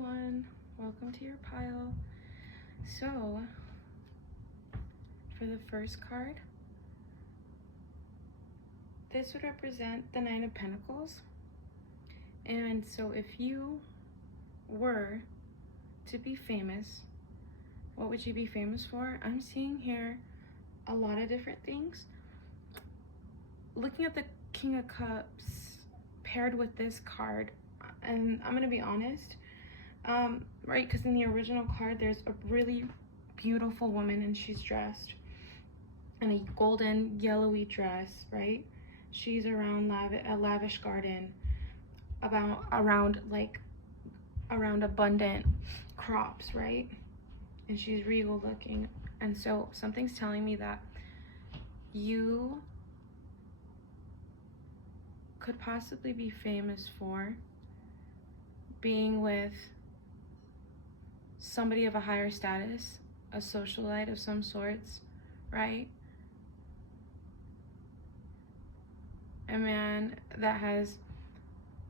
everyone, welcome to your pile. So for the first card, this would represent the Nine of Pentacles. And so if you were to be famous, what would you be famous for? I'm seeing here a lot of different things. Looking at the King of Cups paired with this card, and I'm gonna be honest, right, because in the original card there's a really beautiful woman and she's dressed in a golden yellowy dress, right? She's around a lavish garden, around abundant crops, right? And she's regal looking. And so something's telling me that you could possibly be famous for being with somebody of a higher status, a socialite of some sorts, right? A man that has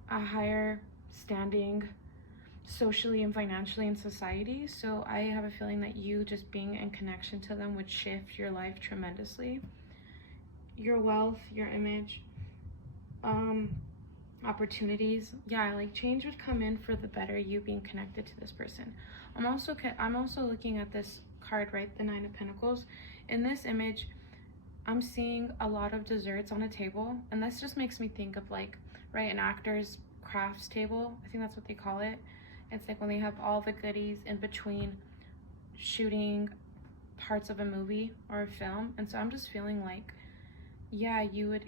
a higher standing socially and financially in society. So I have a feeling that you just being in connection to them would shift your life tremendously. Your wealth, your image, opportunities, yeah, like change would come in for the better, you being connected to this person. I'm also looking at this card, right, the Nine of Pentacles. In this image, I'm seeing a lot of desserts on a table, and this just makes me think of, like, right, an actor's crafts table. I think that's what they call it. It's like when they have all the goodies in between shooting parts of a movie or a film. And so I'm just feeling like, yeah, you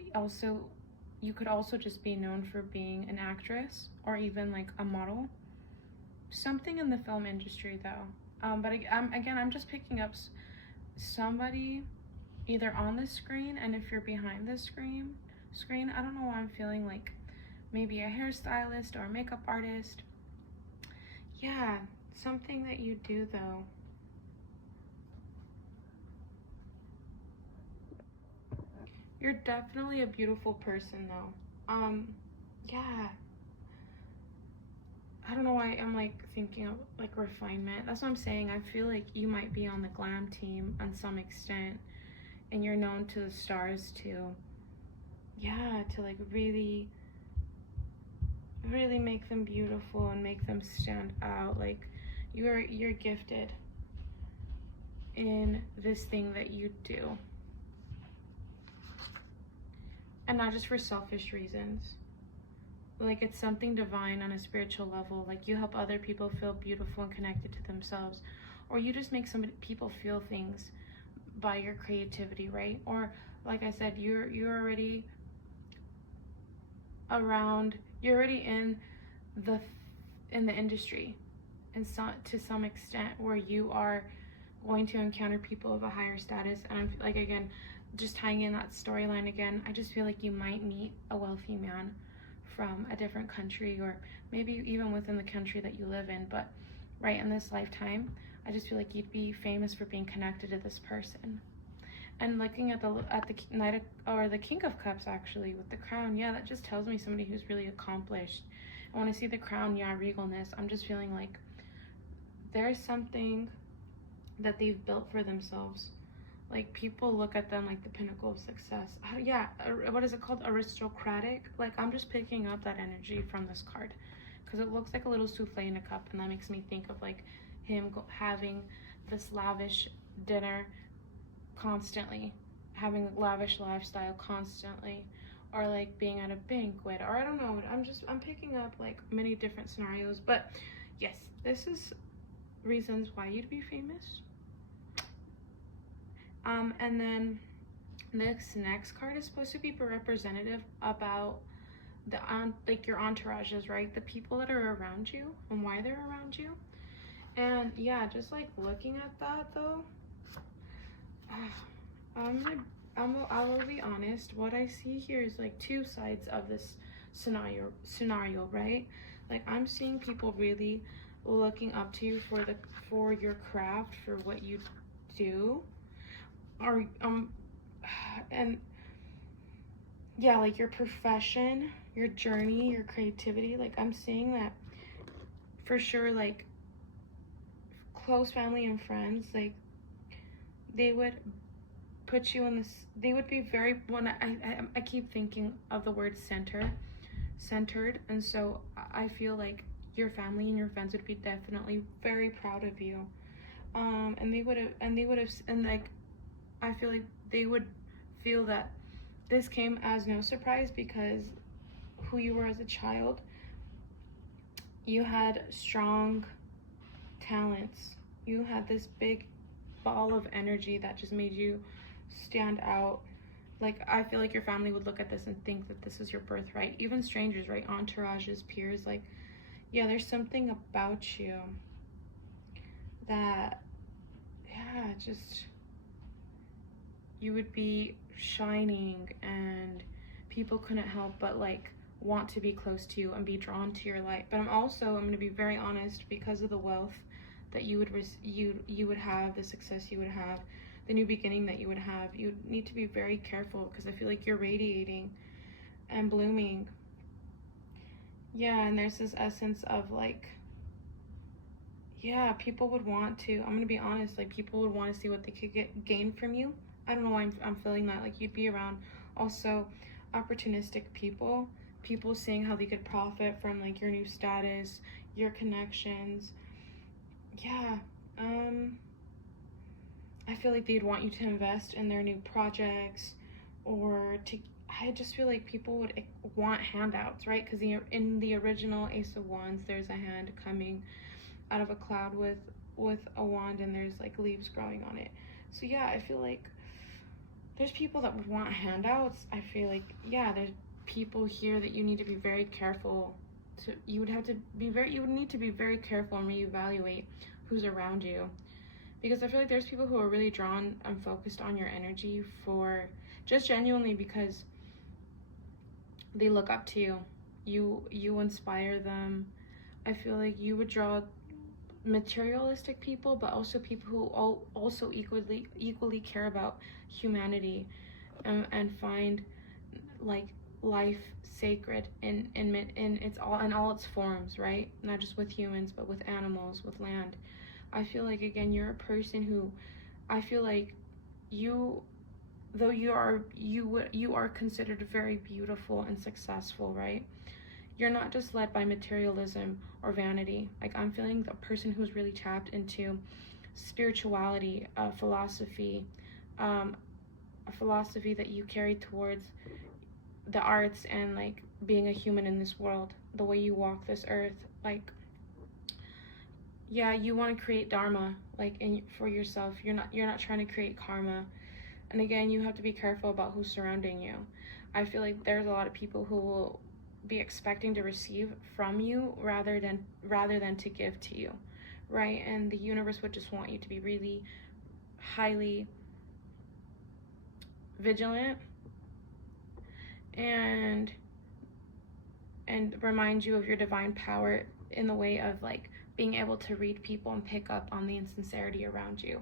could also just be known for being an actress or even like a model. Something in the film industry though. But I'm just picking up somebody either on the screen, and if you're behind the screen, I don't know why I'm feeling like maybe a hairstylist or a makeup artist. Yeah, something that you do though. You're definitely a beautiful person though. Yeah. I don't know why I'm like thinking of like refinement. That's what I'm saying. I feel like you might be on the glam team on some extent, and you're known to the stars to, yeah, to like really make them beautiful and make them stand out. Like you're gifted in this thing that you do. And not just for selfish reasons. Like it's something divine on a spiritual level. Like you help other people feel beautiful and connected to themselves, or you just make people feel things by your creativity, right? Or like I said, you're already in the industry, and to some extent where you are going to encounter people of a higher status. And I'm like, again, just tying in that storyline again, I just feel like you might meet a wealthy man from a different country, or maybe even within the country that you live in, but right in this lifetime, I just feel like you'd be famous for being connected to this person. And looking at the King of Cups actually with the crown, yeah, that just tells me somebody who's really accomplished. And when I see the crown, yeah, regalness, I'm just feeling like there's something that they've built for themselves. Like people look at them like the pinnacle of success. Yeah, what is it called? Aristocratic. Like I'm just picking up that energy from this card because it looks like a little souffle in a cup, and that makes me think of like him having this lavish dinner constantly, having a lavish lifestyle constantly, or like being at a banquet, or I don't know. I'm picking up like many different scenarios. But yes, this is reasons why you'd be famous. And then this next card is supposed to be representative about the like your entourages, right? The people that are around you and why they're around you. And yeah, just like looking at that though, I will be honest. What I see here is like two sides of this scenario, right? Like I'm seeing people really looking up to you for your craft, for what you do. Or and yeah, like your profession, your journey, your creativity. Like I'm seeing that for sure, like, close family and friends, like, they would put you in this, they would be very, when I keep thinking of the word centered, and so I feel like your family and your friends would be definitely very proud of you. And like, I feel like they would feel that this came as no surprise, because who you were as a child, you had strong talents. You had this big ball of energy that just made you stand out. Like, I feel like your family would look at this and think that this is your birthright. Even strangers, right? Entourages, peers, like, yeah, there's something about you that, yeah, just, you would be shining, and people couldn't help but, like, want to be close to you and be drawn to your light. But I'm going to be very honest, because of the wealth that you would have, the success you would have, the new beginning that you would have, you need to be very careful, because I feel like you're radiating and blooming. Yeah, and there's this essence of, like, yeah, people would want to, I'm gonna be honest, like, people would want to see what they could gain from you. I don't know why I'm feeling that. Like, you'd be around also opportunistic people seeing how they could profit from, like, your new status, your connections. Yeah, I feel like they'd want you to invest in their new projects, or to, I just feel like people would want handouts, right? Because in the original Ace of Wands, there's a hand coming out of a cloud with a wand, and there's, like, leaves growing on it. So yeah, I feel like there's people that would want handouts. I feel like, yeah, there's people here that you need to be very careful to, you would need to be very careful and reevaluate who's around you, because I feel like there's people who are really drawn and focused on your energy, for just genuinely because they look up to you. You inspire them. I feel like you would draw materialistic people, but also people who also equally care about humanity, and find, like, life sacred in its all its forms, right? Not just with humans, but with animals, with land. I feel like, again, you're a person who, I feel like you, though you are considered very beautiful and successful, right? You're not just led by materialism or vanity. Like, I'm feeling a person who's really tapped into spirituality, philosophy, a philosophy that you carry towards the arts, and, like, being a human in this world, the way you walk this earth. Like, yeah, you want to create dharma, like, for yourself. You're not trying to create karma. And again, you have to be careful about who's surrounding you. I feel like there's a lot of people who will be expecting to receive from you rather than to give to you, right? And the universe would just want you to be really highly vigilant, and remind you of your divine power in the way of, like, being able to read people and pick up on the insincerity around you.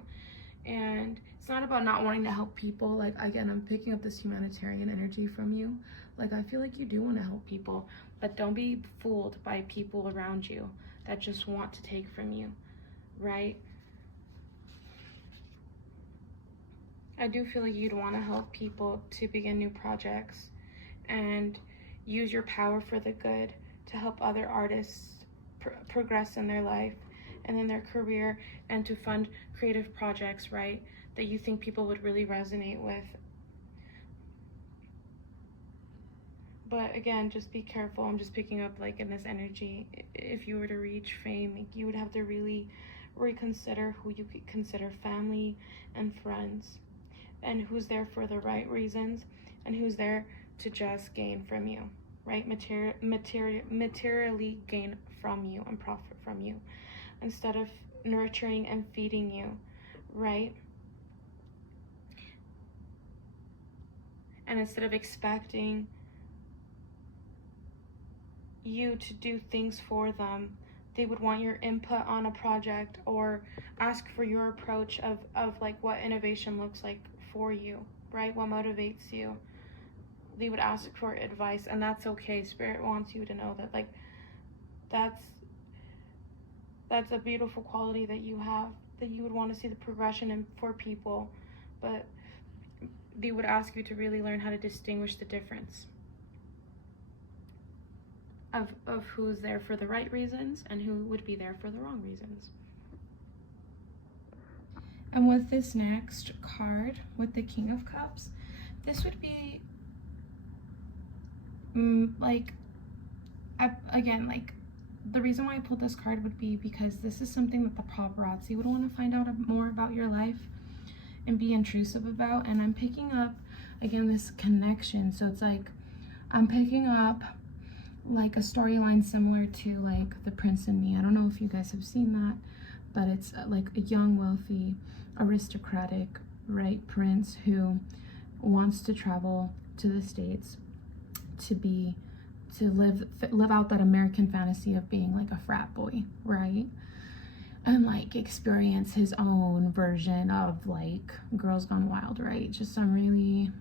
And it's not about not wanting to help people. Like, again, I'm picking up this humanitarian energy from you. Like, I feel like you do want to help people, but don't be fooled by people around you that just want to take from you, right? I do feel like you'd want to help people to begin new projects and use your power for the good, to help other artists progress in their life and in their career, and to fund creative projects, right, that you think people would really resonate with. But again, just be careful. I'm just picking up, like, in this energy, if you were to reach fame, like, you would have to really reconsider who you consider family and friends, and who's there for the right reasons, and who's there to just gain from you, right? Materially gain from you and profit from you, instead of nurturing and feeding you, right? And instead of expecting you to do things for them, they would want your input on a project, or ask for your approach of like what innovation looks like for you, right? What motivates you. They would ask for advice, and that's okay. Spirit wants you to know that, like, that's that's a beautiful quality that you have, that you would want to see the progression in for people, but they would ask you to really learn how to distinguish the difference of who's there for the right reasons and who would be there for the wrong reasons. And with this next card, with the King of Cups, this would be like, again, like, the reason why I pulled this card would be because this is something that the paparazzi would want to find out more about your life and be intrusive about. And I'm picking up, again, this connection. So it's like, I'm picking up like a storyline similar to like The Prince and Me. I don't know if you guys have seen that, but it's like a young, wealthy, aristocratic, right, prince who wants to travel to the States to live out that American fantasy of being like a frat boy, right? And like experience his own version of like Girls Gone Wild, right? Just some really,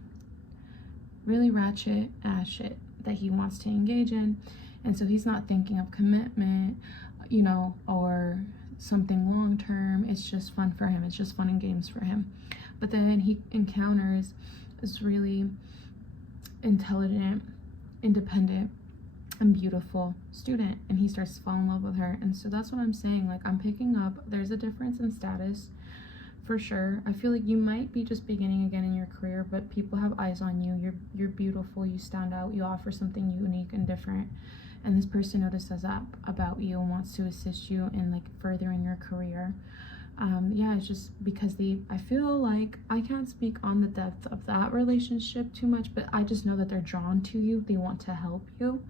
really ratchet ass shit that he wants to engage in. And so he's not thinking of commitment, you know, or something long term. It's just fun for him. It's just fun and games for him. But then he encounters this really intelligent, independent, and beautiful student, and he starts to fall in love with her. And so that's what I'm saying, like, I'm picking up there's a difference in status for sure. I feel like you might be just beginning again in your career, but people have eyes on you. You're beautiful, you stand out, you offer something unique and different, and this person notices that about you and wants to assist you in like furthering your career. Yeah, it's just because I feel like, I can't speak on the depth of that relationship too much, but I just know that they're drawn to you. They want to help you.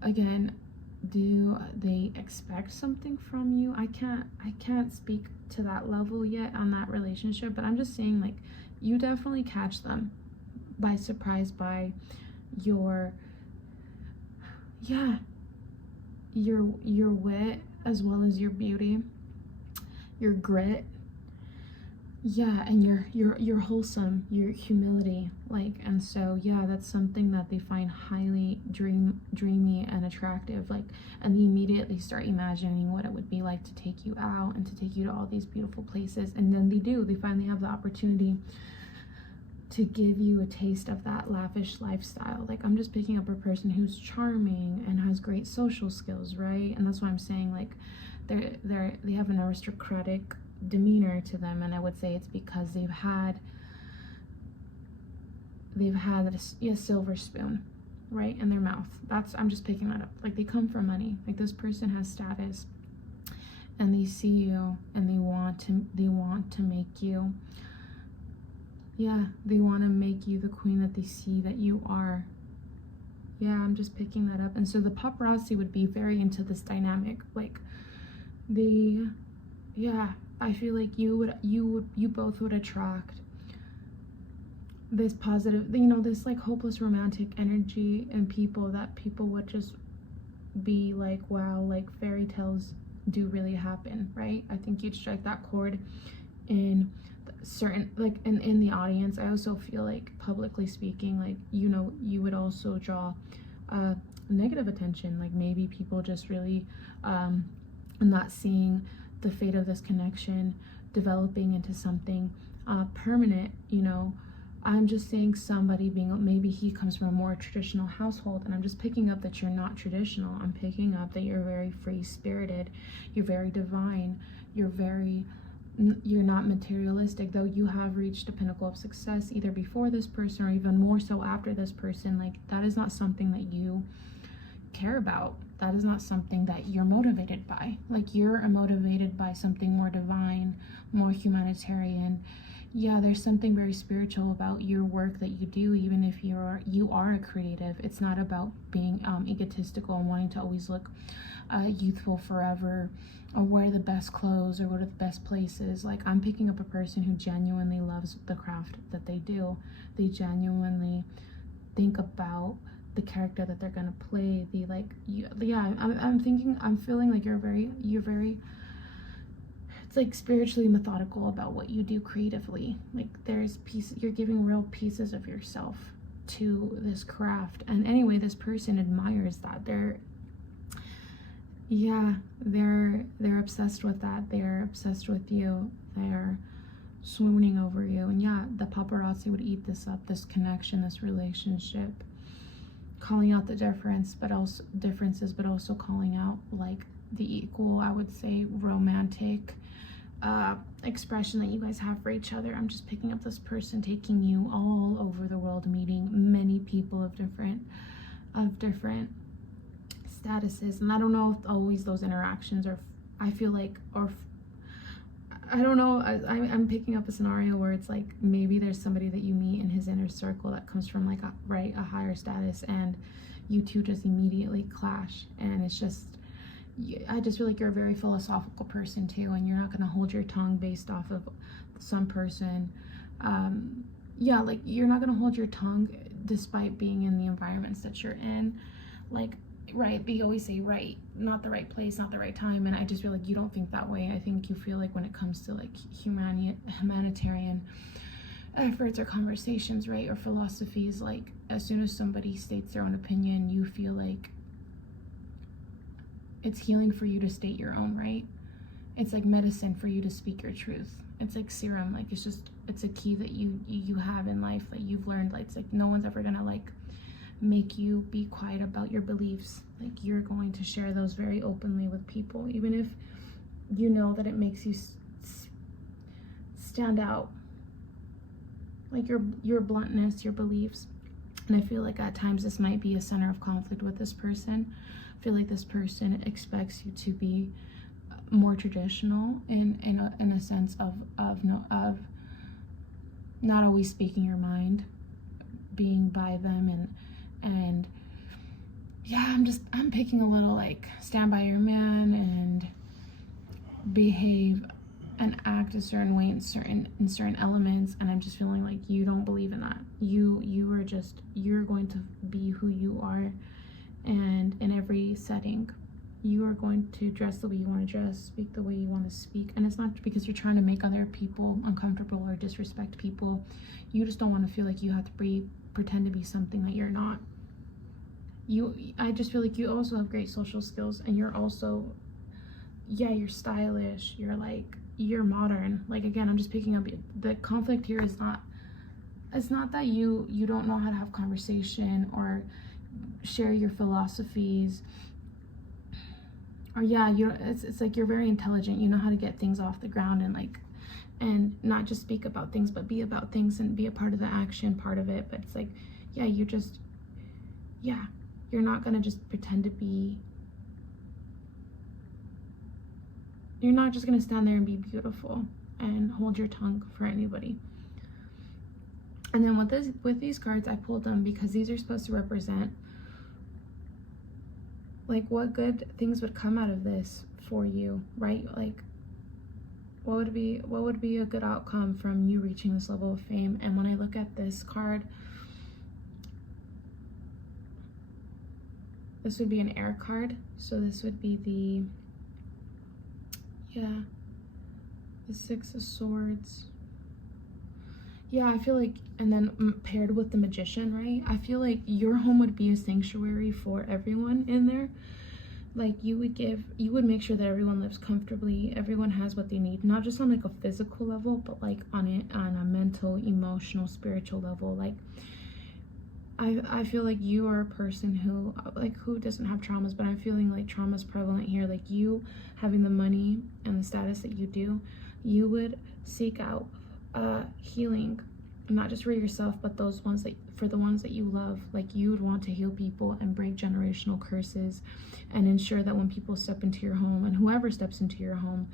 Again, do they expect something from you? I can't speak to that level yet on that relationship, but I'm just saying, like, you definitely catch them by surprise by your wit as well as your beauty, your grit, and your wholesome, your humility, like. And so yeah, that's something that they find highly dreamy and attractive, like, and they immediately start imagining what it would be like to take you out and to take you to all these beautiful places. And then they finally have the opportunity to give you a taste of that lavish lifestyle. Like, I'm just picking up a person who's charming and has great social skills, right? And that's why I'm saying, like, they have an aristocratic demeanor to them, and I would say it's because they've had a silver spoon, right, in their mouth. I'm just picking that up. Like, they come for money. Like, this person has status, and they see you, and they want to make you, they want to make you the queen that they see that you are. Yeah, I'm just picking that up. And so the paparazzi would be very into this dynamic. Like, I feel like you both would attract this positive, this like hopeless romantic energy in people, that people would just be like, wow, like fairy tales do really happen, right? I think you'd strike that chord in certain, like, in the audience. I also feel like, publicly speaking, like, you would also draw negative attention. Like, maybe people just really not seeing the fate of this connection developing into something permanent. I'm just saying, somebody maybe he comes from a more traditional household, and I'm just picking up that you're not traditional. I'm picking up that you're very free-spirited, you're very divine, you're not materialistic, though you have reached a pinnacle of success either before this person or even more so after this person. Like, that is not something that you care about. That is not something that you're motivated by. Like, you're motivated by something more divine, more humanitarian. Yeah, there's something very spiritual about your work that you do, even if you are a creative. It's not about being egotistical and wanting to always look youthful forever, or wear the best clothes, or go to the best places. Like, I'm picking up a person who genuinely loves the craft that they do. They genuinely think about the character that they're gonna play. I'm feeling like you're very it's like spiritually methodical about what you do creatively. Like, you're giving real pieces of yourself to this craft. And anyway, this person admires that. yeah, they're obsessed with that. They're obsessed with you. They're swooning over you. And yeah, the paparazzi would eat this up, this connection, this relationship, calling out the differences, but also calling out like the equal, I would say, romantic expression that you guys have for each other. I'm just picking up this person taking you all over the world, meeting many people of different statuses. And I don't know if always those interactions are, I feel like, or I don't know, I'm picking up a scenario where it's like maybe there's somebody that you meet in his inner circle that comes from like a higher status, and you two just immediately clash. And it's just, I just feel like you're a very philosophical person too, and you're not going to hold your tongue based off of some person. Yeah, like you're not going to hold your tongue despite being in the environments that you're in. Like, right, we always say right, not the right place, not the right time, and I just feel like you don't think that way. I think you feel like when it comes to like humanitarian efforts or conversations, right, or philosophies, like as soon as somebody states their own opinion, you feel like it's healing for you to state your own, right? It's like medicine for you to speak your truth. It's like serum, like it's a key that you have in life that you've learned. Like, it's like no one's ever gonna like make you be quiet about your beliefs. Like, you're going to share those very openly with people, even if you know that it makes you stand out, like your bluntness, your beliefs. And I feel like at times this might be a center of conflict with this person. I feel like this person expects you to be more traditional in a sense of not always speaking your mind, being by them, and yeah, I'm picking a little like stand by your man and behave and act a certain way in certain elements, and I'm just feeling like you don't believe in that. You're going to be who you are, and in every setting you are going to dress the way you want to dress, speak the way you want to speak. And it's not because you're trying to make other people uncomfortable or disrespect people. You just don't want to feel like you have to pretend to be something that you're not. I just feel like you also have great social skills, and you're also, yeah, you're stylish, you're modern. Like, again, I'm just picking up the conflict here is not, it's not that you don't know how to have conversation or share your philosophies, or yeah, it's like you're very intelligent. You know how to get things off the ground, and not just speak about things, but be about things and be a part of the action part of it. But it's like, yeah, you're not gonna just pretend to be, you're not just gonna stand there and be beautiful and hold your tongue for anybody. And then with these cards, I pulled them because these are supposed to represent like what good things would come out of this for you, right? Like, what would be a good outcome from you reaching this level of fame? And when I look at this card, this would be an air card. So this would be the Six of Swords. Yeah, I feel like, and then paired with the Magician, right? I feel like your home would be a sanctuary for everyone in there. Like, you would make sure that everyone lives comfortably, everyone has what they need, not just on like a physical level, but like on a mental, emotional, spiritual level. Like, I feel like you are a person who doesn't have traumas, but I'm feeling like trauma is prevalent here. Like, you having the money and the status that you do, you would seek out healing, not just for yourself, but for the ones that you love. Like, you would want to heal people and break generational curses and ensure that when people step into your home, and whoever steps into your home,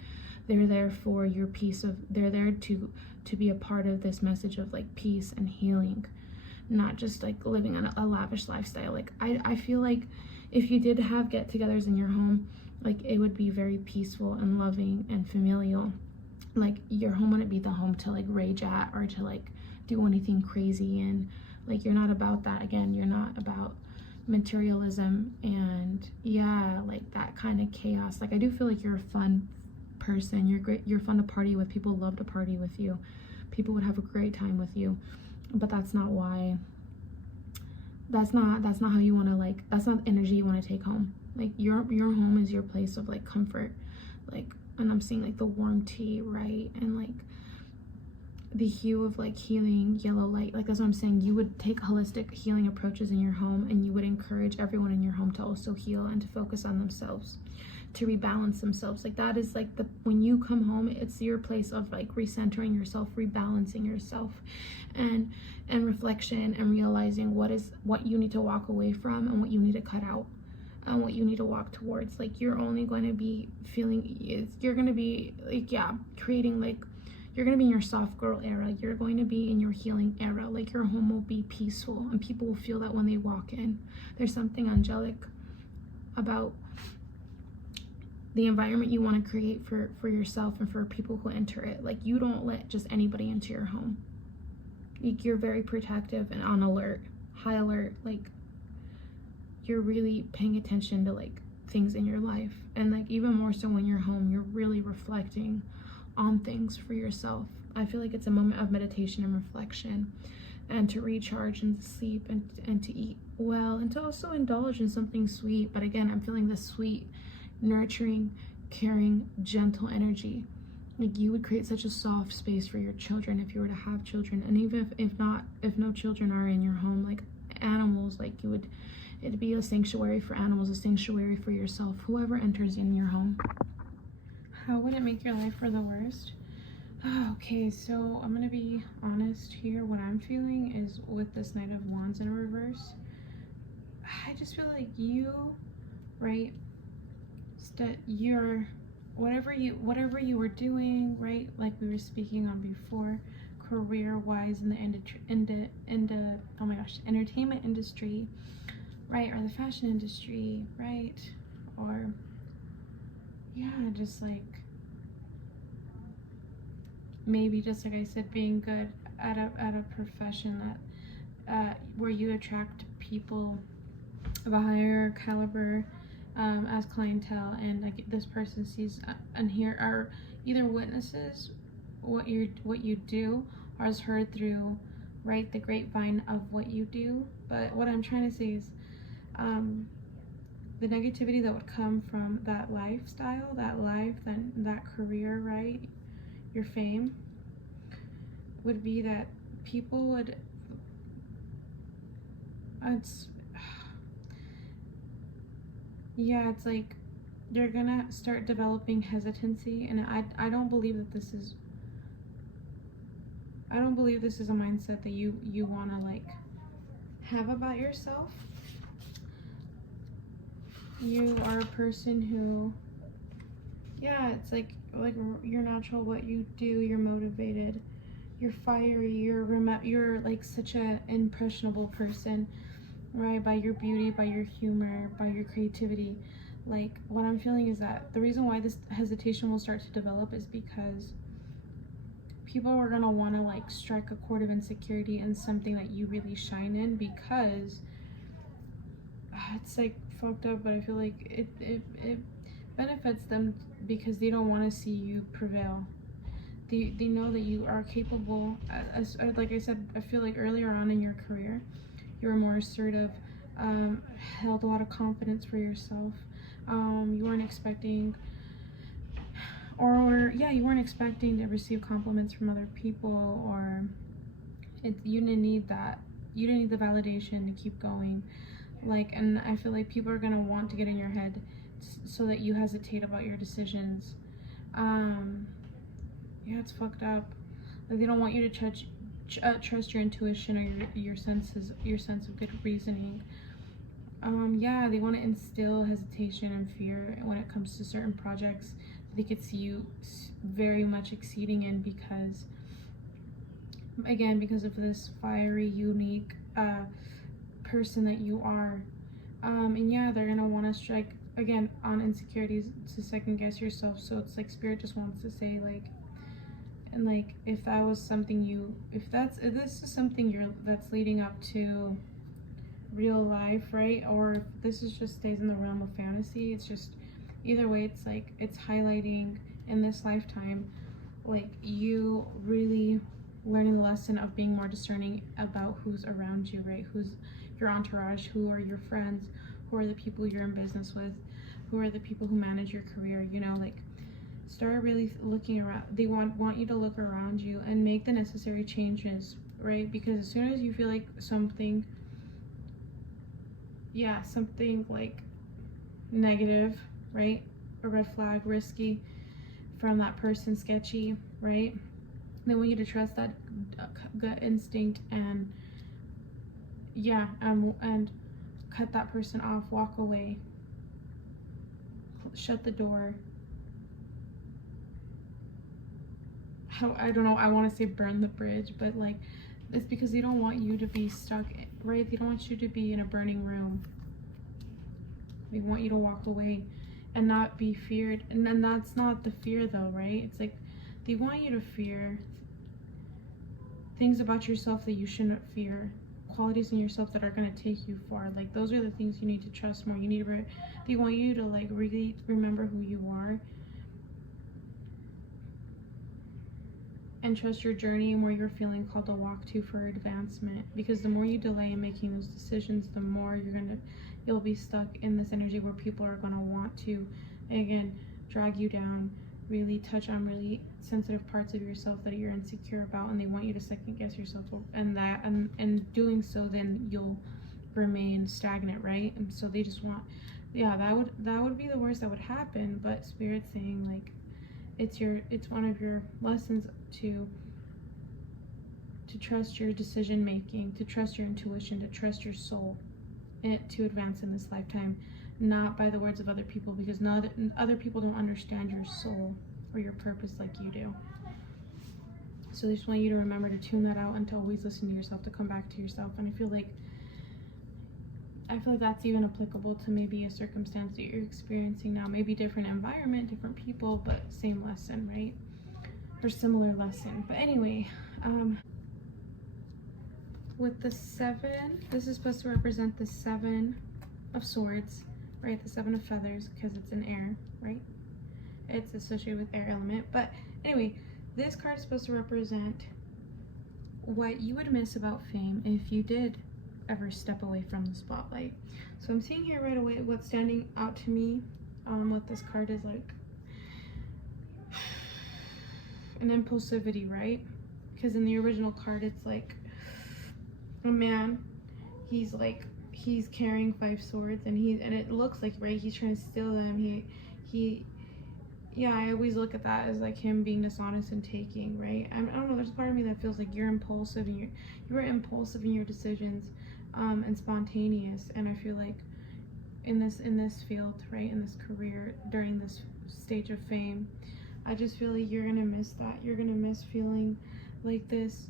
they're there for your they're there to be a part of this message of like peace and healing, not just like living on a lavish lifestyle. Like, I feel like if you did have get-togethers in your home, like, it would be very peaceful and loving and familial. Like, your home wouldn't be the home to like rage at or to like do anything crazy. And like, you're not about that. Again, you're not about materialism and yeah, like that kind of chaos. Like, I do feel like you're a fun person. You're fun to party with. People love to party with you. People would have a great time with you. But that's not how you want to, like, that's not the energy you want to take home. Like your home is your place of like comfort, like, and I'm seeing like the warm tea, right, and like the hue of like healing yellow light. Like that's what I'm saying. You would take holistic healing approaches in your home, and you would encourage everyone in your home to also heal and to focus on themselves, to rebalance themselves. Like that is like the, when you come home, it's your place of like recentering yourself, rebalancing yourself, and reflection, and realizing what you need to walk away from and what you need to cut out, and what you need to walk towards. Like you're only going to be feeling, you're going to be like, yeah, creating like, you're going to be in your soft girl era. You're going to be in your healing era. Like your home will be peaceful, and people will feel that when they walk in. There's something angelic about the environment you want to create for yourself and for people who enter it. Like you don't let just anybody into your home. Like you're very protective and on alert, high alert. Like you're really paying attention to like things in your life, and like even more so when you're home, you're really reflecting on things for yourself. I feel like it's a moment of meditation and reflection, and to recharge and to sleep, and to eat well, and to also indulge in something sweet. But again, I'm feeling this sweet, nurturing, caring, gentle energy. Like you would create such a soft space for your children if you were to have children, and even if no children are in your home, like animals, like it'd be a sanctuary for animals, a sanctuary for yourself, whoever enters in your home. How would it make your life for the worst? Okay, so I'm gonna be honest here. What I'm feeling is with this Knight of Wands in reverse, I just feel like you, right, you're, whatever you were doing, right, like we were speaking on before, career-wise in the oh my gosh, entertainment industry, right, or the fashion industry, right, or yeah, just like maybe just like I said, being good at a profession that where you attract people of a higher caliber as clientele, and like this person sees and here are either witnesses what you do, or has heard through, right, the grapevine of what you do. But what I'm trying to say is the negativity that would come from that lifestyle, that life, that career, right, your fame, would be that people would, it's yeah, it's like you're gonna start developing hesitancy, and I don't believe that this is, I don't believe this is a mindset that you want to like have about yourself. You are a person who, yeah, it's like you're natural, what you do, you're motivated, you're fiery, you're like such a impressionable person, right, by your beauty, by your humor, by your creativity. Like what I'm feeling is that the reason why this hesitation will start to develop is because people are gonna want to like strike a chord of insecurity in something that you really shine in, because it's like fucked up, but I feel like it benefits them, because they don't want to see you prevail. They know that you are capable. As like I said, I feel like earlier on in your career, you were more assertive, held a lot of confidence for yourself. You weren't expecting, or yeah, you weren't expecting to receive compliments from other people, or you didn't need that. You didn't need the validation to keep going. Like, and I feel like people are gonna want to get in your head so that you hesitate about your decisions. Yeah, it's fucked up. Like they don't want you to trust your intuition or your sense of good reasoning. Yeah, they want to instill hesitation and fear when it comes to certain projects that they could see you very much exceeding in, because again, because of this fiery, unique person that you are. And yeah, they're gonna want to strike again on insecurities to second guess yourself. So it's like spirit just wants to say like, and like if that was something if this is something that's leading up to real life, right, or if this is just stays in the realm of fantasy, it's just either way, it's like it's highlighting in this lifetime like you really learning the lesson of being more discerning about who's around you, right, who's your entourage, who are your friends, Who are the people you're in business with? Who are the people who manage your career? You know, like, start really looking around. They want you to look around you and make the necessary changes, right? Because as soon as you feel like something like negative, right, a red flag, risky from that person, sketchy, right, they want you to trust that gut instinct and and cut that person off, walk away, shut the door. I don't know, I want to say burn the bridge, but like, it's because they don't want you to be stuck, right? They don't want you to be in a burning room. They want you to walk away and not be feared. And then that's not the fear though, right? It's like they want you to fear things about yourself that you shouldn't fear, qualities in yourself that are going to take you far. Like, those are the things you need to trust more. You need to they want you to like really remember who you are and trust your journey and where you're feeling called to walk to for advancement. Because the more you delay in making those decisions, the more you'll be stuck in this energy where people are going to want to, again, drag you down, really touch on really sensitive parts of yourself that you're insecure about, and they want you to second guess yourself, and doing so, then you'll remain stagnant, right? And so they just want, that would be the worst that would happen. But Spirit's saying, like, it's one of your lessons to trust your decision making, to trust your intuition, to trust your soul, and to advance in this lifetime, not by the words of other people, because other people don't understand your soul or your purpose like you do. So they just want you to remember to tune that out and to always listen to yourself, to come back to yourself. And I feel like that's even applicable to maybe a circumstance that you're experiencing now. Maybe different environment, different people, but same lesson, right? Or similar lesson. But anyway, with the 7, this is supposed to represent the 7 of swords, right? The 7 of feathers, because it's in air, right? It's associated with air element. But anyway, this card is supposed to represent what you would miss about fame if you did ever step away from the spotlight. So I'm seeing here right away what's standing out to me with this card is like an impulsivity, right? Because in the original card it's like a man, he's carrying 5 swords, and it looks like, right, he's trying to steal them. I always look at that as like him being dishonest and taking, right? I don't know, there's a part of me that feels like you're impulsive, and you're impulsive in your decisions, and spontaneous. And I feel like in this field, right, in this career, during this stage of fame, I just feel like you're gonna miss that. You're gonna miss feeling like this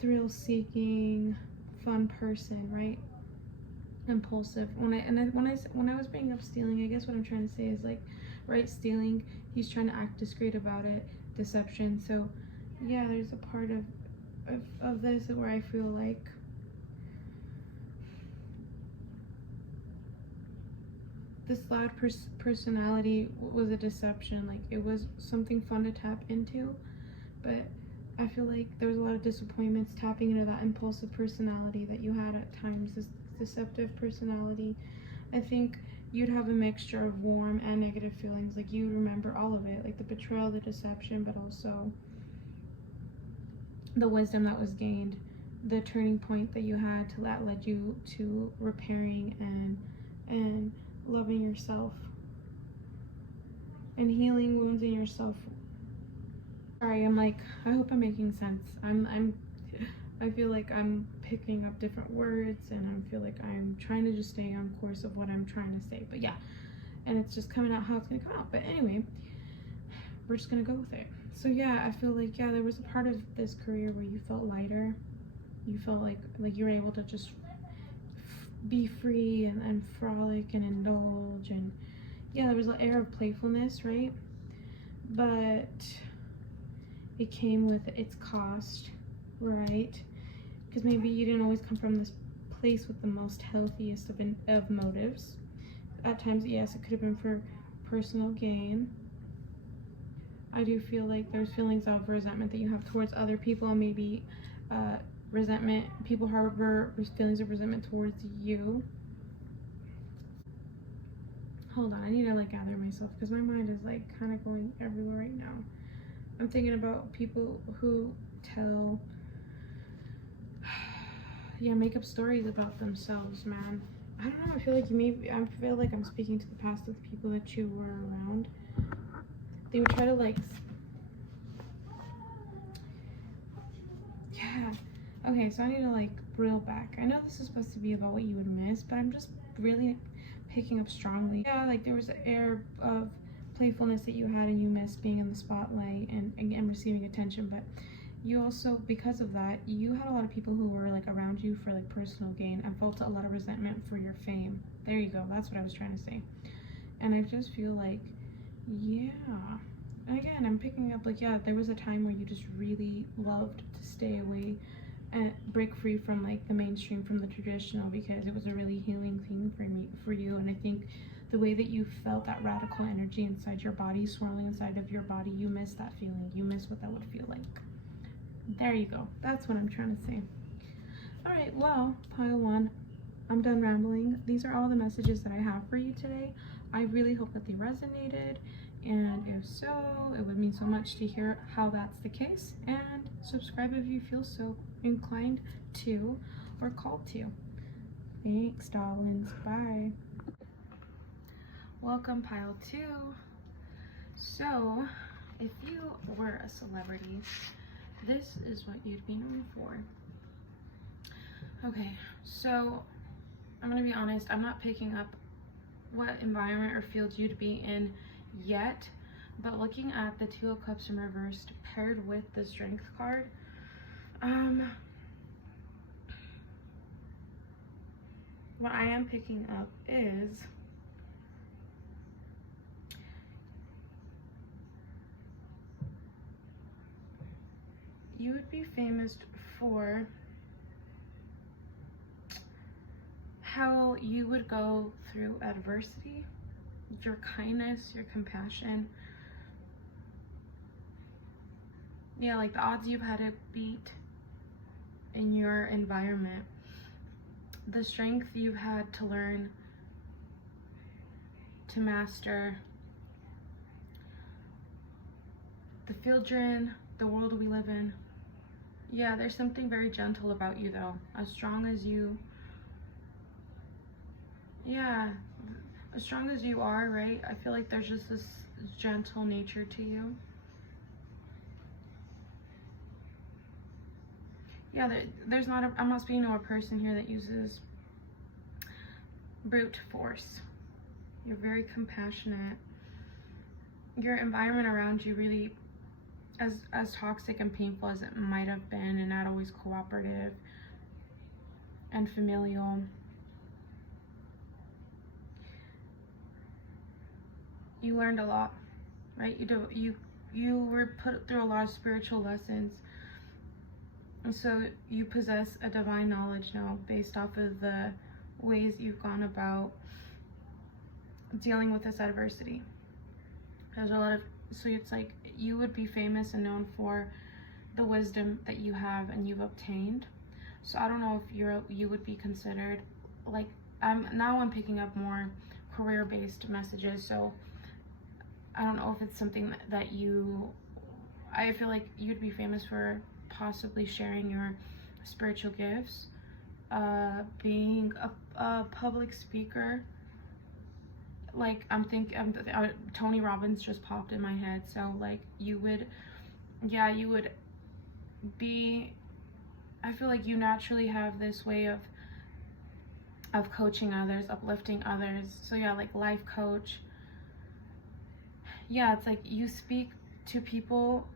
thrill-seeking, fun person, right? Impulsive. When I was bringing up stealing, I guess what I'm trying to say is like, right, stealing, he's trying to act discreet about it, deception. So yeah, there's a part of this where I feel like this loud personality was a deception. Like, it was something fun to tap into, but I feel like there was a lot of disappointments tapping into that impulsive personality that you had at times, this deceptive personality. I think you'd have a mixture of warm and negative feelings. Like, you remember all of it, like the betrayal, the deception, but also the wisdom that was gained, the turning point that you had that led you to repairing and loving yourself and healing wounds in yourself. Sorry, I hope I'm making sense. I feel like I'm picking up different words, and I feel like I'm trying to just stay on course of what I'm trying to say. But yeah, and it's just coming out how it's gonna come out. But anyway, we're just gonna go with it. So yeah, I feel like, yeah, there was a part of this career where you felt lighter. You felt like you were able to just be free and frolic and indulge, and yeah, there was an air of playfulness, right? But it came with its cost, right? Because maybe you didn't always come from this place with the most healthiest of motives. At times, yes, it could have been for personal gain. I do feel like there's feelings of resentment that you have towards other people, and maybe resentment, people harbor feelings of resentment towards you. hold on, I need to like gather myself because my mind is like kind of going everywhere right now. I'm thinking about people who tell make up stories about themselves, man. I don't know, I feel like I'm speaking to the past of the people that you were around. They would try to like, yeah. Okay, so I need to like reel back. I know this is supposed to be about what you would miss, but I'm just really picking up strongly. Yeah, like there was an air of playfulness that you had and you missed being in the spotlight and receiving attention, but you also, because of that, you had a lot of people who were like around you for like personal gain and felt a lot of resentment for your fame. There you go, that's what I was trying to say. And I just feel like, yeah. And again, I'm picking up like, yeah, there was a time where you just really loved to stay away and break free from like the mainstream, from the traditional, because it was a really healing thing for you. And I think the way that you felt that radical energy inside your body, swirling inside of your body, you miss that feeling. You miss what that would feel like. There you go. That's what I'm trying to say. All right, well, pile one, I'm done rambling. These are all the messages that I have for you today. I really hope that they resonated, and if so, it would mean so much to hear how that's the case. And subscribe if you feel so inclined to or called to. Thanks, darlings. Bye. Welcome, pile two. So, if you were a celebrity, this is what you'd be known for. Okay, so I'm gonna be honest, I'm not picking up what environment or field you'd be in yet, but looking at the Two of Cups in reversed paired with the Strength card, what I am picking up is you would be famous for how you would go through adversity, your kindness, your compassion. Yeah, like the odds you've had to beat in your environment, the strength you've had to learn to master, the field you're in, the world we live in. Yeah, there's something very gentle about you though. As strong as you are, right? I feel like there's just this gentle nature to you. Yeah, I'm not speaking to a person here that uses brute force. You're very compassionate. Your environment around you really, as toxic and painful as it might have been, and not always cooperative and familial, you learned a lot, right? You were put through a lot of spiritual lessons, and so you possess a divine knowledge now based off of the ways you've gone about dealing with this adversity. There's a lot of, so it's like you would be famous and known for the wisdom that you have and you've obtained. So I don't know if you would be considered like, I'm picking up more career-based messages, so I don't know if it's something that I feel like you'd be famous for possibly sharing your spiritual gifts, being a public speaker. Like Tony Robbins just popped in my head. So like you would be, I feel like you naturally have this way of coaching others, uplifting others. So yeah, like life coach. Yeah, it's like you speak to people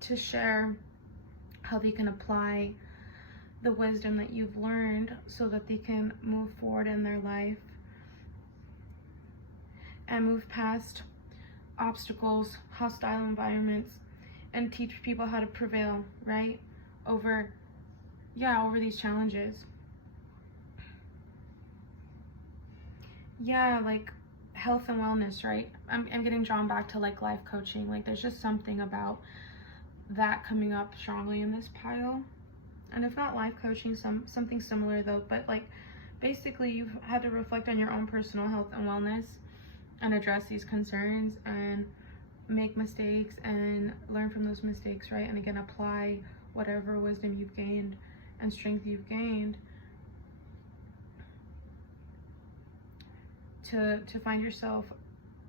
to share how they can apply the wisdom that you've learned so that they can move forward in their life and move past obstacles, hostile environments, and teach people how to prevail, right? Over these challenges. Yeah, like health and wellness, right? I'm getting drawn back to like life coaching. Like there's just something about that coming up strongly in this pile. And if not life coaching, something similar though, but like basically you've had to reflect on your own personal health and wellness and address these concerns and make mistakes and learn from those mistakes, right? And again, apply whatever wisdom you've gained and strength you've gained to find yourself,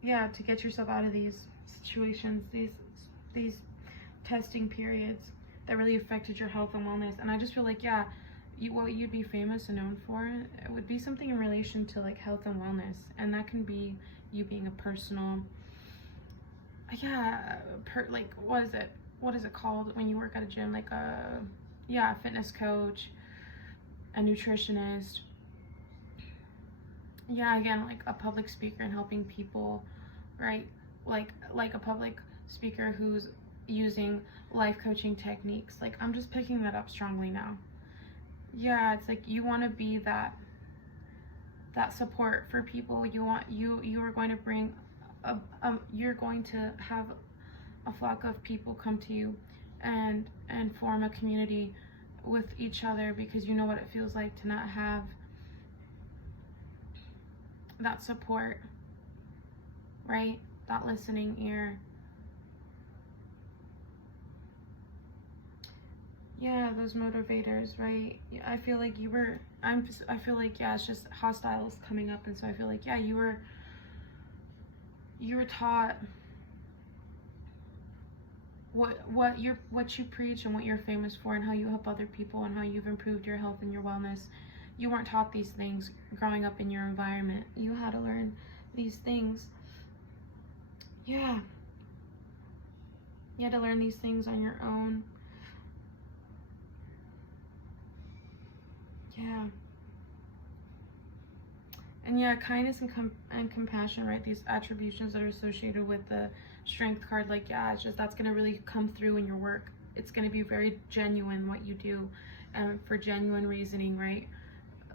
to get yourself out of these situations, these testing periods that really affected your health and wellness. And I just feel like, what you'd be famous and known for, it would be something in relation to like health and wellness, and that can be you being a personal, like what is it called when you work at a gym, like a fitness coach, a nutritionist, again, like a public speaker and helping people, right? Like a public speaker who's using life coaching techniques. Like, I'm just picking that up strongly now. It's like you want to be that support for people. You are going to bring you're going to have a flock of people come to you and form a community with each other, because you know what it feels like to not have that support, right? That listening ear. Those motivators, right? I feel like I feel like, it's just hostiles coming up, and so I feel like, you were taught what you preach and what you're famous for and how you help other people and how you've improved your health and your wellness. You weren't taught these things growing up in your environment. You had to learn these things. You had to learn these things on your own. And kindness and compassion, right? These attributions that are associated with the strength card, like, it's just, that's going to really come through in your work. It's going to be very genuine what you do, and for genuine reasoning, right?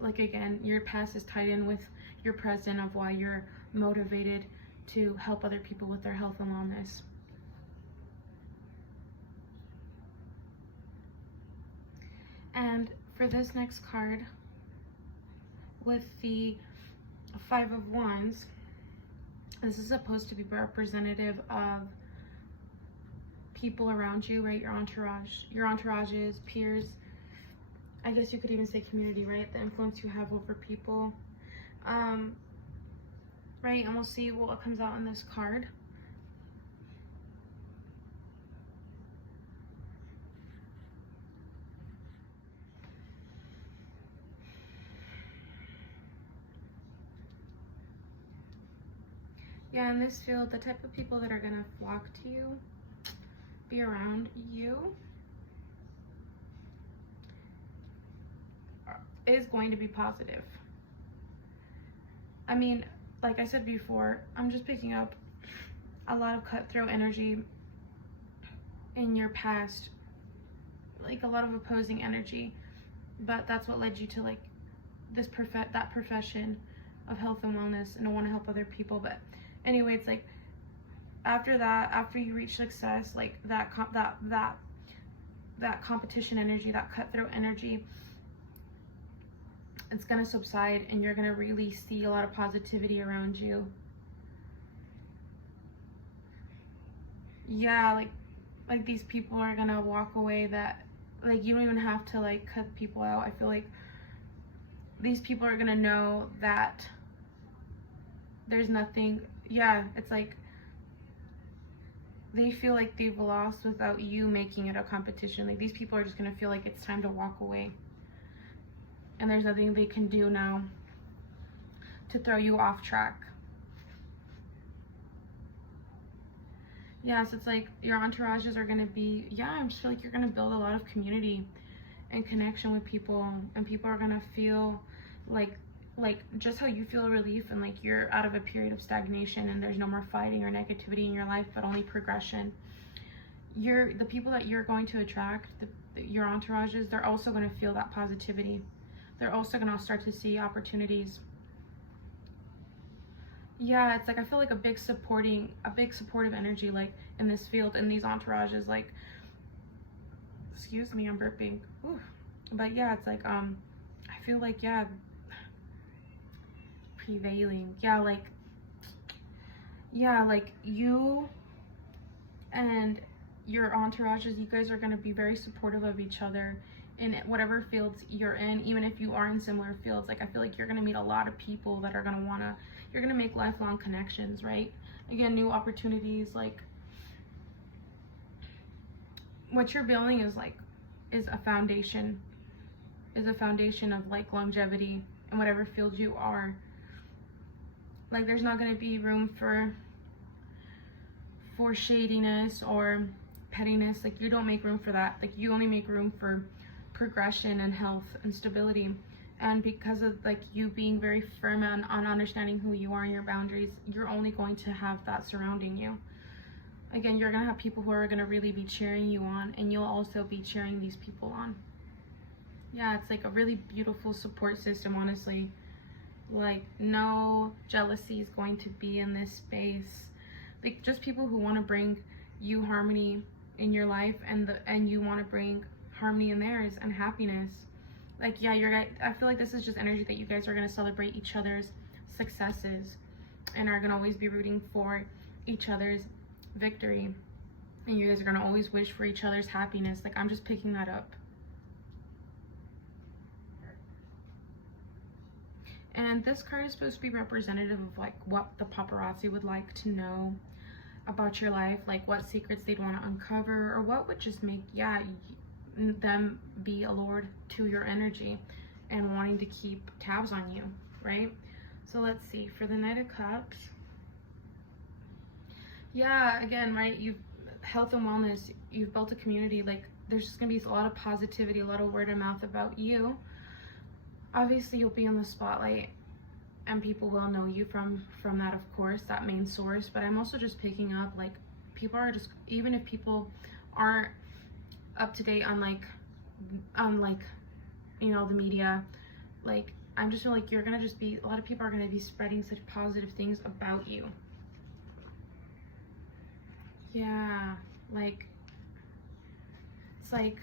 Like, again, your past is tied in with your present of why you're motivated to help other people with their health and wellness. And for this next card, with the 5 of Wands, this is supposed to be representative of people around you, right? Your entourages, peers. I guess you could even say community, right? The influence you have over people. Right? And we'll see what comes out in this card. In this field, the type of people that are going to flock to you, be around you, is going to be positive. I mean, like I said before, I'm just picking up a lot of cutthroat energy in your past, like a lot of opposing energy, but that's what led you to like that profession of health and wellness, and I want to help other people. But anyway, it's like after you reach success, like that competition energy, that cutthroat energy, it's gonna subside, and you're gonna really see a lot of positivity around you. Like these people are gonna walk away that, like, you don't even have to like cut people out. I feel like these people are gonna know that there's nothing. It's like they feel like they've lost without you making it a competition. Like, these people are just gonna feel like it's time to walk away, and there's nothing they can do now to throw you off track. So it's like your entourages are gonna be, I just feel like you're gonna build a lot of community and connection with people, and people are gonna feel like just how you feel relief, and like you're out of a period of stagnation and there's no more fighting or negativity in your life, but only progression. The people that you're going to attract, your entourages, they're also going to feel that positivity. They're also going to start to see opportunities. It's like I feel like a big supportive energy, like in this field, in these entourages. Like, excuse me, I'm burping. Ooh. But it's like I feel like prevailing. Like you and your entourages, you guys are going to be very supportive of each other in whatever fields you're in, even if you are in similar fields. Like I feel like you're going to meet a lot of people that are going to want to, you're going to make lifelong connections, right? Again, new opportunities. Like what you're building is a foundation of like longevity in whatever field you are. Like there's not going to be room for shadiness or pettiness. Like you don't make room for that. Like you only make room for progression and health and stability. And because of like you being very firm on understanding who you are and your boundaries, you're only going to have that surrounding you. Again, you're going to have people who are going to really be cheering you on, and you'll also be cheering these people on. Yeah, it's like a really beautiful support system, honestly. Like no jealousy is going to be in this space. Like just people who want to bring you harmony in your life, and you want to bring harmony in theirs and happiness. Like yeah, I feel like this is just energy that you guys are going to celebrate each other's successes and are going to always be rooting for each other's victory, and you guys are going to always wish for each other's happiness. Like I'm just picking that up. And this card is supposed to be representative of like what the paparazzi would like to know about your life, like what secrets they'd want to uncover, or what would just make them be allured to your energy and wanting to keep tabs on you, right? So let's see, for the Knight of Cups. Yeah, again, right, you've health and wellness, you've built a community. Like there's just gonna be a lot of positivity, a lot of word of mouth about you. Obviously you'll be in the spotlight and people will know you from that, of course, that main source. But I'm also just picking up like people are just, even if people aren't up to date on you know, the media, like I'm just feeling like you're gonna just be, a lot of people are gonna be spreading such positive things about you. Yeah, like it's like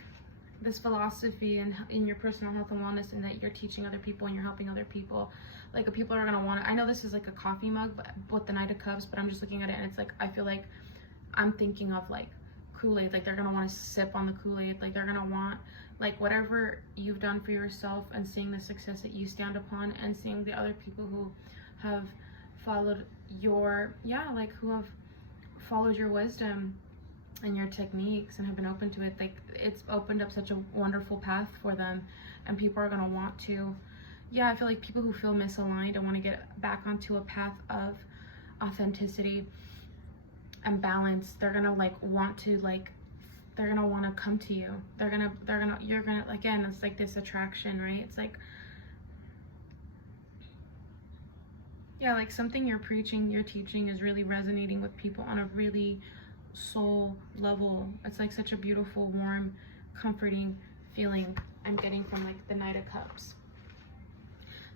this philosophy in your personal health and wellness, and that you're teaching other people and you're helping other people. Like people are gonna want to, I know this is like a coffee mug but with the Knight of Cups, but I'm just looking at it and it's like, I feel like I'm thinking of like Kool-Aid. Like they're gonna want to sip on the Kool-Aid. Like they're gonna want like whatever you've done for yourself, and seeing the success that you stand upon, and seeing the other people who have followed your, like who have followed your wisdom and your techniques and have been open to it. Like it's opened up such a wonderful path for them, and people are gonna want to, I feel like people who feel misaligned and want to get back onto a path of authenticity and balance, they're gonna like want to, like they're gonna want to come to you. You're gonna, again, it's like this attraction, right? It's like, like something you're preaching, you're teaching is really resonating with people on a really soul level. It's like such a beautiful, warm, comforting feeling I'm getting from like the Knight of Cups.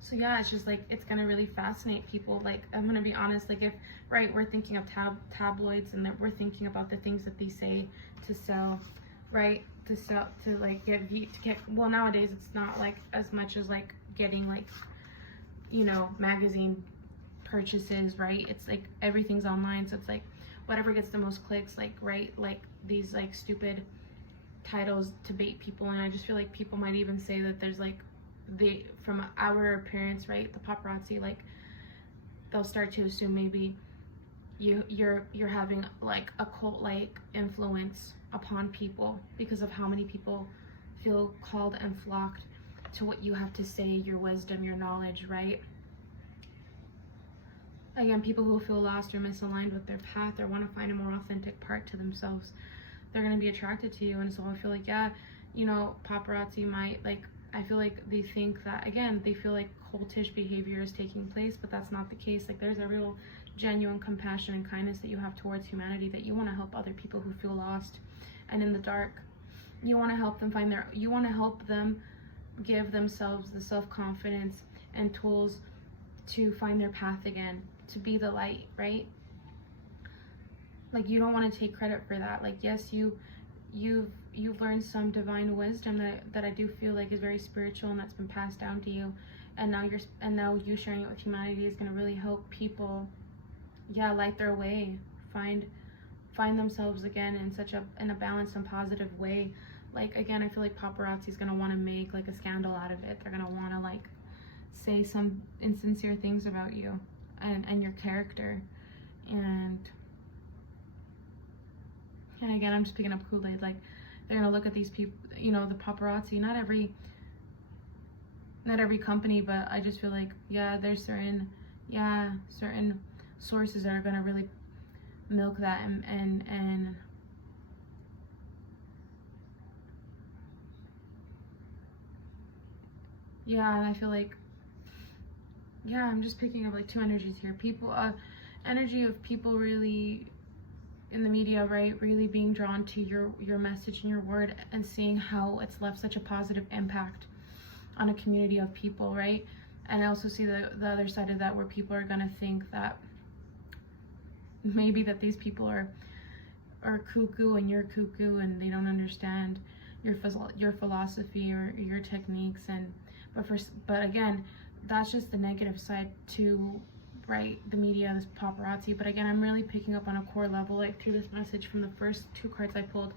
So yeah, it's just like, it's gonna really fascinate people. Like I'm gonna be honest, like if, right, we're thinking of tabloids, and that we're thinking about the things that they say to sell, right, to like get well, nowadays it's not like as much as like getting like, you know, magazine purchases, right? It's like everything's online, so it's like whatever gets the most clicks, like, right, like these like stupid titles to bait people. And I just feel like people might even say that there's like, from our appearance, right, the paparazzi, like they'll start to assume maybe you're having like a cult like influence upon people because of how many people feel called and flocked to what you have to say, your wisdom, your knowledge, right? Again, people who feel lost or misaligned with their path or want to find a more authentic part to themselves, they're going to be attracted to you. And so I feel like, you know, paparazzi might, like, I feel like they think that, again, they feel like cultish behavior is taking place, but that's not the case. Like there's a real genuine compassion and kindness that you have towards humanity, that you want to help other people who feel lost and in the dark. You want to help them you want to help them give themselves the self-confidence and tools to find their path again, to be the light, right? Like you don't want to take credit for that. Like, yes, you've learned some divine wisdom that I do feel like is very spiritual, and that's been passed down to you, now you sharing it with humanity is going to really help people, yeah, light their way, find themselves again in a balanced and positive way. Like, again, I feel like paparazzi is going to want to make like a scandal out of it. They're going to want to like say some insincere things about you and your character. And again, I'm just picking up Kool-Aid. Like, they're going to look at these people, you know, the paparazzi, not every company, but I just feel like, yeah, there's certain sources that are going to really milk that and yeah, and I feel like, yeah, I'm just picking up like two energies here. People, energy of people really in the media, right, really being drawn to your message and your word, and seeing how it's left such a positive impact on a community of people, right? And I also see the other side of that, where people are gonna think that maybe that these people are cuckoo and you're cuckoo, and they don't understand your philosophy or your techniques. And but again, that's just the negative side to, right, the media, this paparazzi. But again, I'm really picking up on a core level, like through this message from the first two cards I pulled,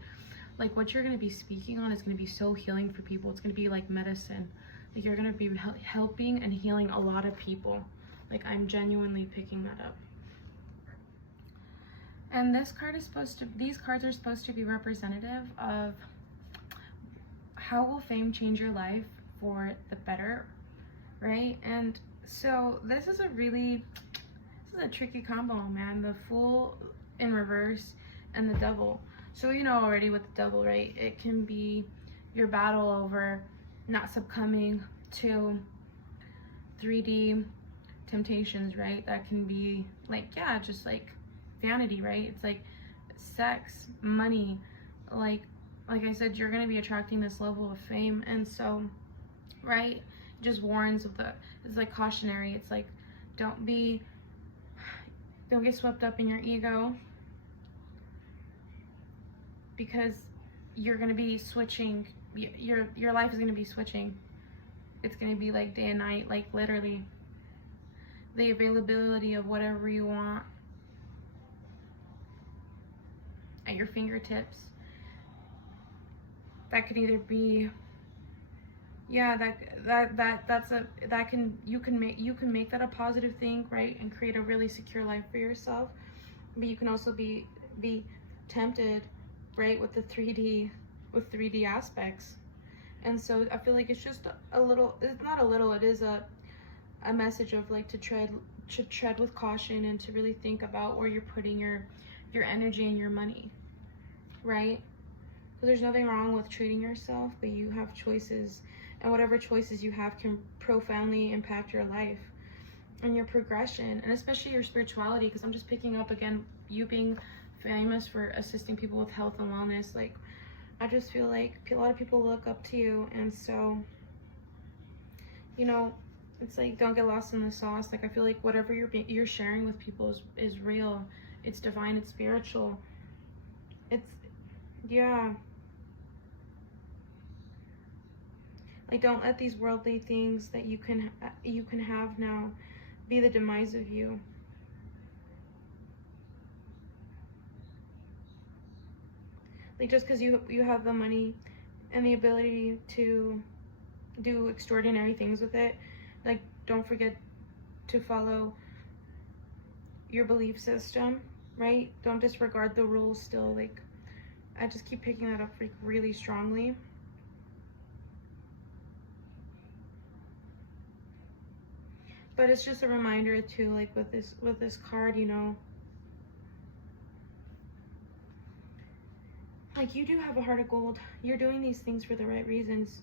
like what you're going to be speaking on is going to be so healing for people. It's going to be like medicine. Like, you're going to be helping and healing a lot of people. Like, I'm genuinely picking that up. And these cards are supposed to be representative of how will fame change your life for the better, right? And so this is a tricky combo, man. The Fool in reverse and the Devil. So you know already with the Devil, right? It can be your battle over not succumbing to 3D temptations, right? That can be like, yeah, just like vanity, right? It's like sex, money, like I said, you're going to be attracting this level of fame. And so, right, it just warns of it's like cautionary. It's like, don't get swept up in your ego, because you're going to be switching. Your life is going to be switching. It's going to be like day and night, like literally the availability of whatever you want at your fingertips. That could either be, yeah, you can make that a positive thing, right, and create a really secure life for yourself. But you can also be tempted, right, with the 3D aspects. And so I feel like it's just it's not a little, it is a message of like to tread with caution, and to really think about where you're putting your energy and your money, right? So there's nothing wrong with treating yourself, but you have choices, and whatever choices you have can profoundly impact your life and your progression, and especially your spirituality. Because I'm just picking up, again, you being famous for assisting people with health and wellness. Like, I just feel like a lot of people look up to you, and so, you know, it's like, don't get lost in the sauce. Like, I feel like whatever you're sharing with people is real, it's divine, it's spiritual, it's, yeah. Like, don't let these worldly things that you can have now be the demise of you. Like, just because you have the money and the ability to do extraordinary things with it, like, don't forget to follow your belief system, right? Don't disregard the rules still. Like, I just keep picking that up like really strongly. But it's just a reminder too, like with this card, you know, like, you do have a heart of gold. You're doing these things for the right reasons.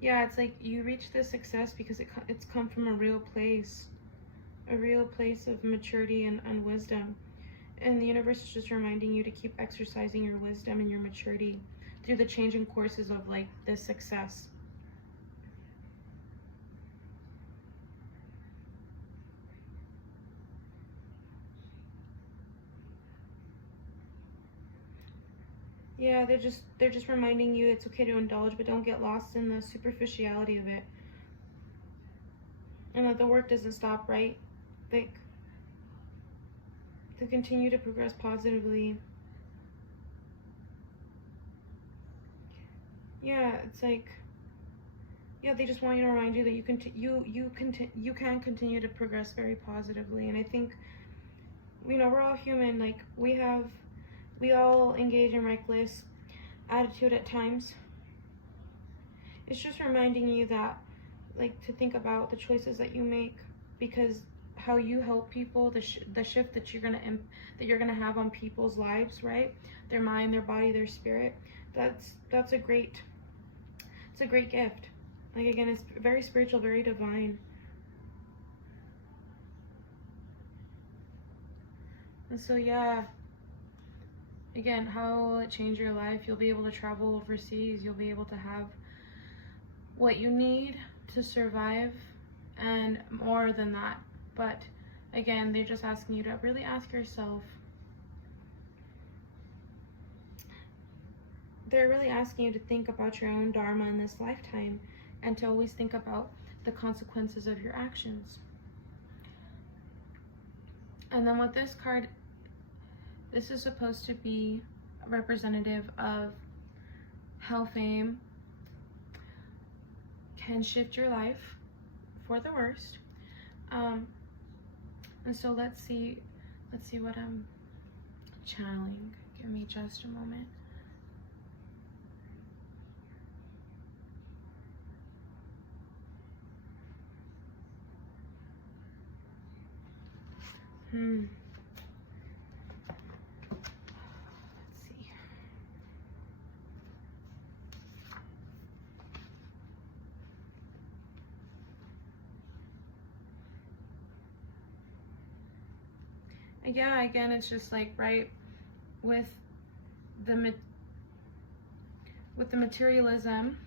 Yeah, it's like you reach this success because it's come from a real place of maturity and wisdom. And the universe is just reminding you to keep exercising your wisdom and your maturity through the changing courses of like this success. Yeah, they're just reminding you it's okay to indulge, but don't get lost in the superficiality of it. And that the work doesn't stop, right? Like, to continue to progress positively. Yeah, it's like, yeah, they just want you to remind you that you can continue to progress very positively. And I think, you know, we're all human. Like, we all engage in reckless attitude at times. It's just reminding you that, like, to think about the choices that you make, because how you help people, the shift that you're gonna have on people's lives, right? Their mind, their body, their spirit. That's a great, it's a great gift. Like, again, it's very spiritual, very divine. And so, yeah, again, how will it change your life? You'll be able to travel overseas. You'll be able to have what you need to survive, and more than that. But again, they're just asking you to really ask yourself. They're really asking you to think about your own dharma in this lifetime, and to always think about the consequences of your actions. And then with this card, this is supposed to be representative of how fame can shift your life for the worst. And so let's see what I'm channeling. Give me just a moment. Let's see. Yeah, again, it's just like, right, with the materialism,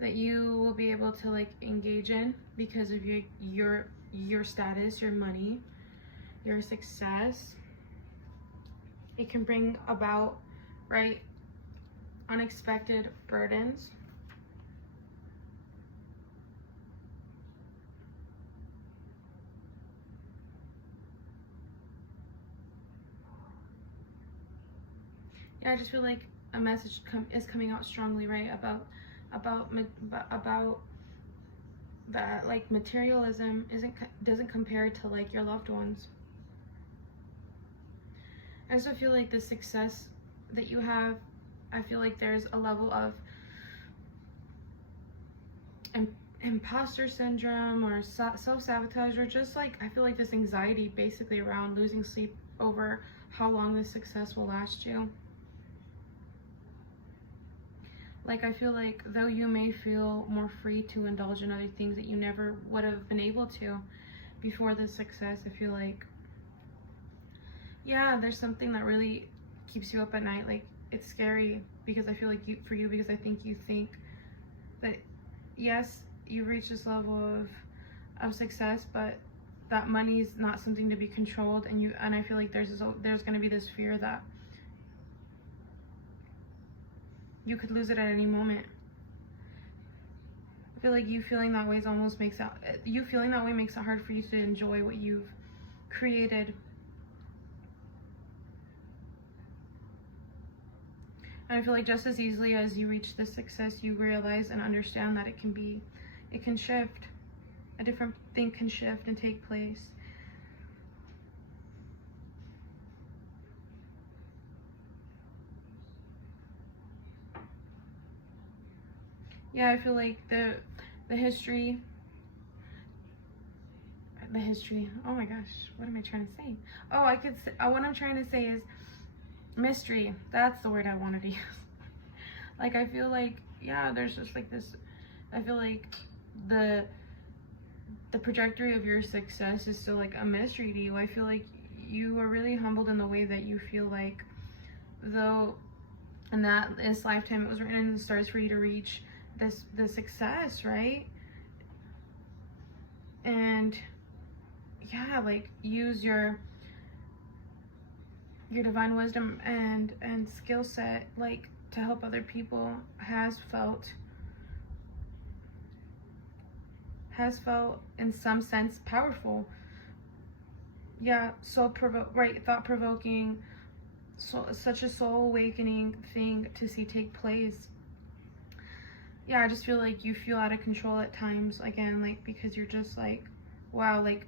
that you will be able to, like, engage in because of your status, your money, your success. It can bring about, right, unexpected burdens. Yeah, I just feel like a message is coming out strongly, right, about that, like, materialism doesn't compare to, like, your loved ones. I also feel like the success that you have, I feel like there's a level of imposter syndrome or self-sabotage, or just, like, I feel like this anxiety basically around losing sleep over how long this success will last you. Like, I feel like though you may feel more free to indulge in other things that you never would have been able to before this success, I feel like, yeah, there's something that really keeps you up at night. Like, it's scary because I feel like because I think you think that, yes, you've reached this level of success, but that money's not something to be controlled, and I feel like there's going to be this fear that you could lose it at any moment. I feel like you feeling that way makes it hard for you to enjoy what you've created. And I feel like just as easily as you reach this success, you realize and understand that it can shift. A different thing can shift and take place. Yeah, I feel like the history, oh my gosh, what am I trying to say? Oh, what I'm trying to say is mystery. That's the word I wanted to use. Like, I feel like, yeah, there's just like this, I feel like the trajectory of your success is still like a mystery to you. I feel like you are really humbled in the way that you feel like, though, and that this lifetime it was written in the stars for you to reach the success, right? And yeah, like, use your your divine wisdom and skill set, like to help other people, has felt in some sense powerful. Yeah, thought-provoking, so such a soul awakening thing to see take place. Yeah, I just feel like you feel out of control at times, again, like because you're just like, wow, like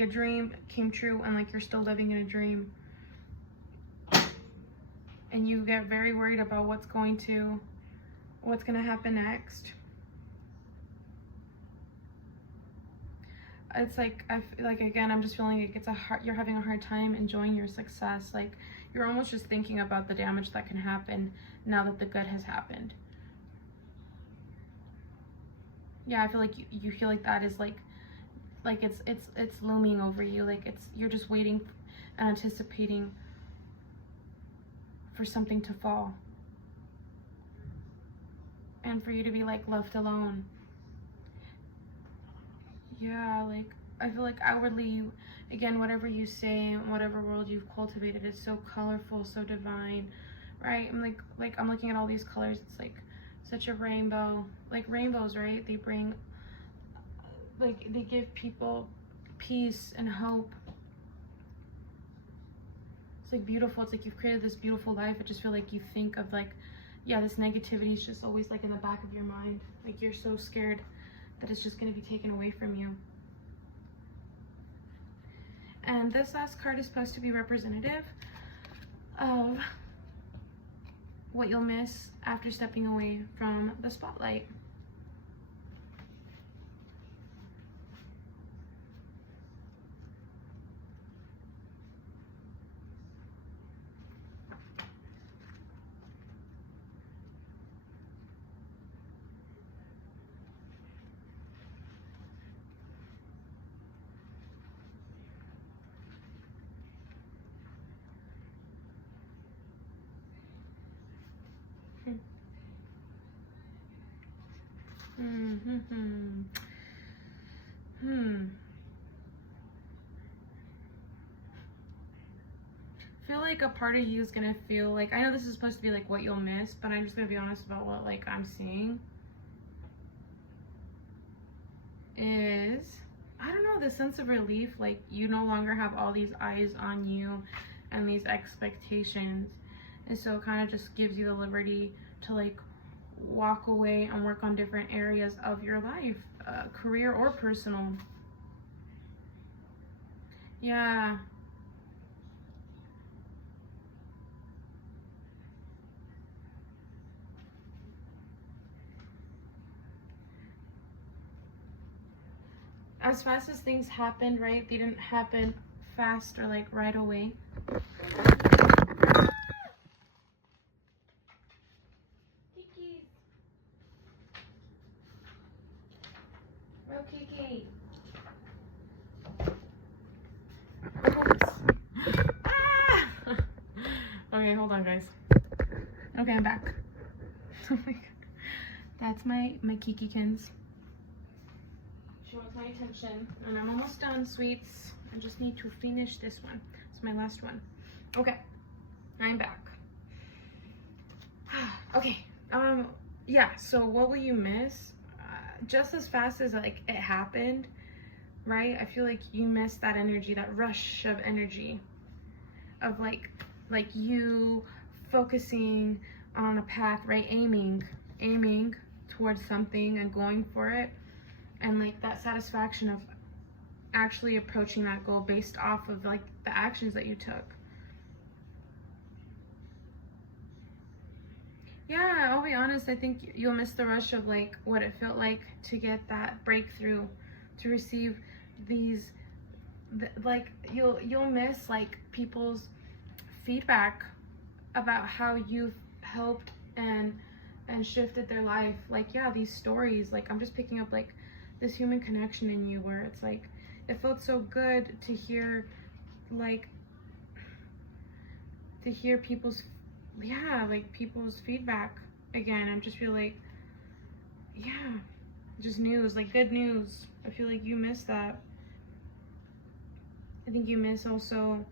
a dream came true, and like you're still living in a dream, and you get very worried about what's gonna happen next. It's like again, I'm just feeling like you're having a hard time enjoying your success. Like you're almost just thinking about the damage that can happen now that the good has happened. Yeah, I feel like you feel like that is like it's looming over you. Like you're just waiting and anticipating for something to fall, and for you to be like left alone. Yeah, like I feel like outwardly, again, whatever you say, whatever world you've cultivated is so colorful, so divine, right? I'm looking at all these colors. It's like such a rainbow, like rainbows, right? They bring, like, they give people peace and hope. It's like beautiful. It's like you've created this beautiful life. I just feel like you think of like, yeah, this negativity is just always like in the back of your mind. Like you're so scared that it's just going to be taken away from you. And this last card is supposed to be representative of what you'll miss after stepping away from the spotlight. I feel like a part of you is gonna feel like, I know this is supposed to be like what you'll miss, but I'm just gonna be honest about what like I'm seeing is, I don't know, the sense of relief. Like you no longer have all these eyes on you and these expectations, and so it kind of just gives you the liberty to like walk away and work on different areas of your life, career or personal. Yeah. As fast as things happened, right? They didn't happen fast or like right away. Kiki. Oh, Kiki. Ah! Okay, hold on, guys. Okay, I'm back. Oh my god. That's my Kikikins. She wants my attention, and I'm almost done, sweets. I just need to finish this one. It's my last one. Okay, I'm back. Okay, yeah, so what will you miss? Just as fast as like it happened, right? I feel like you miss that energy, that rush of energy of like you focusing on a path, right? Aiming towards something and going for it. And like that satisfaction of actually approaching that goal based off of like the actions that you took. Yeah, I'll be honest, I think you'll miss the rush of like what it felt like to get that breakthrough, to receive these, like you'll miss like people's feedback about how you've helped and shifted their life. Like, yeah, these stories, like I'm just picking up like this human connection in you where it's like it felt so good to hear, like, to hear people's, yeah, like people's feedback again. I just feel like, yeah, just news, like good news. I feel like you miss that. I think you miss also,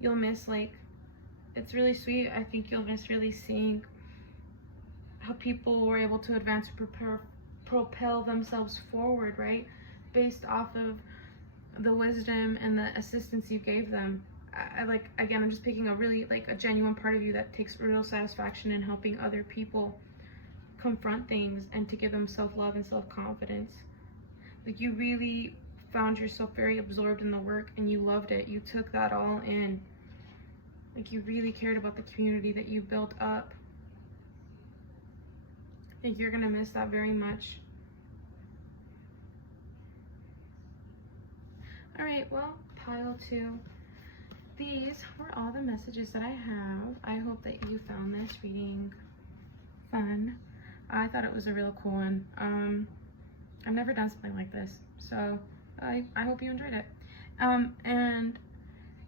you'll miss like it's really sweet. I think you'll miss really seeing how people were able to advance and propel themselves forward, right? Based off of the wisdom and the assistance you gave them. I like, again, I'm just picking a really, like, a genuine part of you that takes real satisfaction in helping other people confront things and to give them self-love and self-confidence. Like, you really found yourself very absorbed in the work and you loved it. You took that all in. Like, you really cared about the community that you built up. I think you're gonna miss that very much. All right, well, pile 2. These were all the messages that I have. I hope that you found this reading fun. I thought it was a real cool one. I've never done something like this, so I hope you enjoyed it. And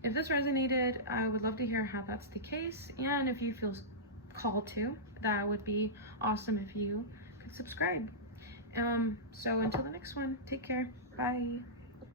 if this resonated, I would love to hear how that's the case, and if you feel called to, that would be awesome if you could subscribe. So until the next one, take care. Bye.